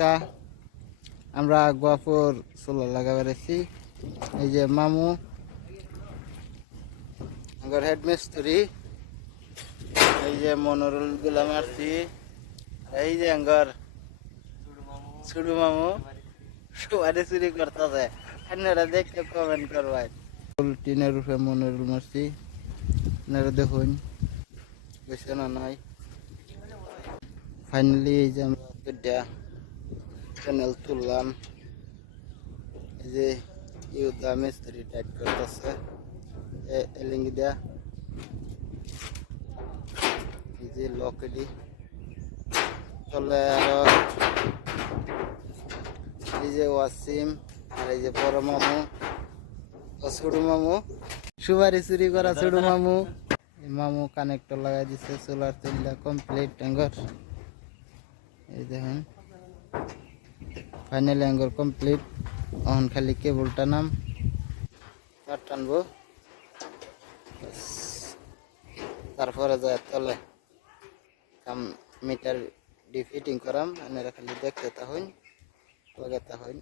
আজকা আমরা গোয়াপুর সোলা লাগা বেড়েছি। এই যে মামু আমার হেড মিস্ত্রি, এই যে মনোরল গুলা মারছি, এই যে আঙ্গর ছুড়ু মামু সবাই চুরি করতেছে। আপনারা দেখতে কমেন্ট করবেন। টিনের উপরে মনোরল মারছি, আপনারা দেখুন বেশি না নাই। ফাইনালি এই যে আমরা প্যানেল তুললাম। এই যে ইউদা মিস্ত্রি টাইট করতেছে এলিঙ্গি দেয়া। এই যে লকেডি চলে আরো, এই যে ওয়াসিম আর এই যে বড় মামু ও ছোট মামু, সুপারি চুরি করা ছোট মামু। মামু কানেক্টর লাগাই দিচ্ছে, সোলার চুলটা কমপ্লিট অ্যাঙ্গর। এই দেখুন ফাইনালি অ্যাঙ্গর কমপ্লিট। এখন খালি কেবলটা নাম তার টানবো, তারপরে যায় তলে কাম মিটার ডি ফিটিং করাম। আপনারা খালি দেখতে থাকুন, লাগাতে হইন।